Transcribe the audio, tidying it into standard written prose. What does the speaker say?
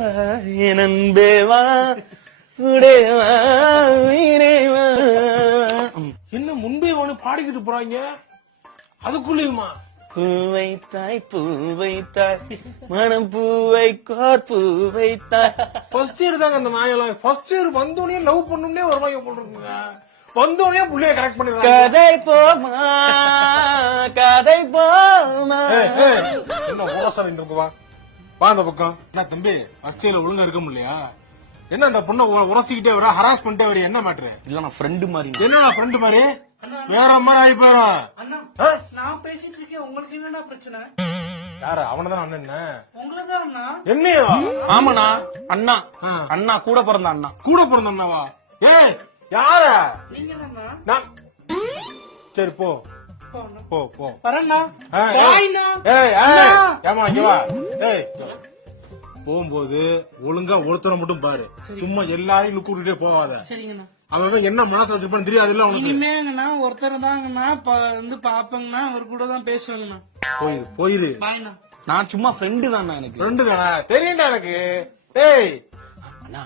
வா என் அன்பே வா உடேவா உயிரேவா. என்ன முன்பே ஒண்ணு பாடிக்கிட்டு போறாங்க அதுக்குள்ளயுமா? பூவைத்தாய் பூவைத்தாய் மனம் பூவை கோர்பூவைத்தாய். ஃபர்ஸ்ட் இயர் தாங்க அந்த நாயெல்லாம். ஃபர்ஸ்ட் இயர் வந்தோடனே லவ் பண்ணுனே வருவாங்க போட்டுருக்குங்க. வந்தோடனே புள்ளைய கரெக்ட் பண்ணிடுறாங்க. கதை போமா கதை போமா. என்ன ஓசனை இருக்கு வா வா அந்த பக்கம். என்ன தம்பி ஃபர்ஸ்ட் இயர்ல ஒழுங்கா இருக்க முடியலையா? என்ன அந்த பொண்ணை உரசிக்கிட்டே வர ஹராஸ் பண்ணிட்டே வர என்ன மேட்ரு? இல்ல நான் ஃப்ரெண்டு மாதிரி. என்ன ஃப்ரெண்டு மாதிரி வேற மாதிரி ஆகி போயிடும். நான் பேசிட்டு இருக்கேன், உங்களுக்கு என்னடா பிரச்சனை? யாரு அவனதான் அண்ணன்? உங்களதான் அண்ணா. என்னையா? ஆமாண்ணா அண்ணா. அண்ணா கூட பிறந்த அண்ணா. கூட பிறந்த அண்ணாவா? ஏய் யார? நீங்க தானா? நான் சரி போ போ போ. வரேண்ணா. ஏய் பாய்ண்ணா. ஏய் ஏமா இங்க வா. ஏய் போகும்போது ஒழுங்கா ஒருத்தனை மட்டும் பாரு. சும்மா எல்லாரையும் லுக்கு விட்டுட்டே போவாத. சரிங்கண்ணா. அவன் என்ன மனசுல வச்சிருப்பான்னு தெரியாது இல்ல உனக்கு. இனிமேங்கண்ணா ஒருத்தர் தாங்கண்ணா வந்து பாப்பங்கண்ணா, அவர் கூட தான் பேசுவாங்கண்ணா. போயிரு போயிரு. பாய்ண்ணா. நான் சும்மா ஃப்ரெண்டு தானே எனக்கு. ஃப்ரெண்டு தானே தெரியும்டா எனக்கு. ஏய் அண்ணா